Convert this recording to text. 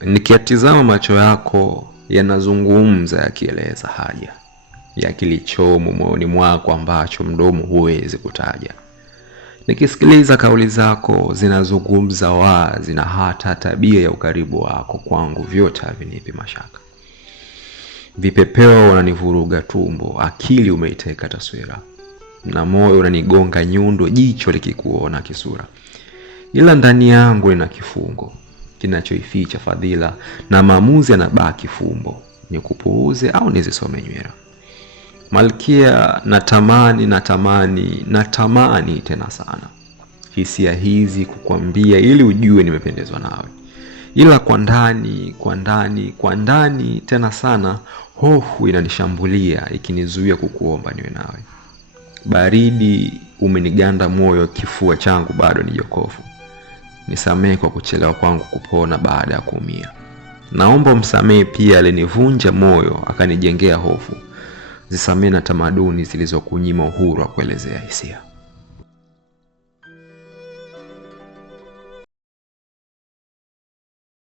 Nikiyatizama macho yako yanazungumza yakieleza haja ya kilichomo moyoni mwako ambacho mdomo huwezi kutaja. Nikisikiliza kauli zako zinazungumza wazi, na hata tabia ya ukaribu wako kwangu vyote havinipi mashaka. Vipepeo unanivuruga tumbo, akili umeiteka taswira, na moyo unanigonga nyundo, jicho likikuona kisura. Ila ndani yangu nina kifungo kinachoificha fadhila, na maamuzi yanabaki fumbo, nikupuuze au nizisome nywera. Malkia, natamani tena sana hisia hizi kukwambia, ili ujue nimependezwa nawe. Ila kwa ndani tena sana, hofu inanishambulia ikinizuia kukuomba niwe nawe. Baridi umeniganda moyo, kifua changu bado ni jokofu. Nisamehe kwa kuchelewa kwangu kupona baada ya kuumia. Naomba msamehe pia alinivunja moyo akanijengea hofu. Zisamehe na tamaduni zilizokunyima uhuru wa kuelezea hisia.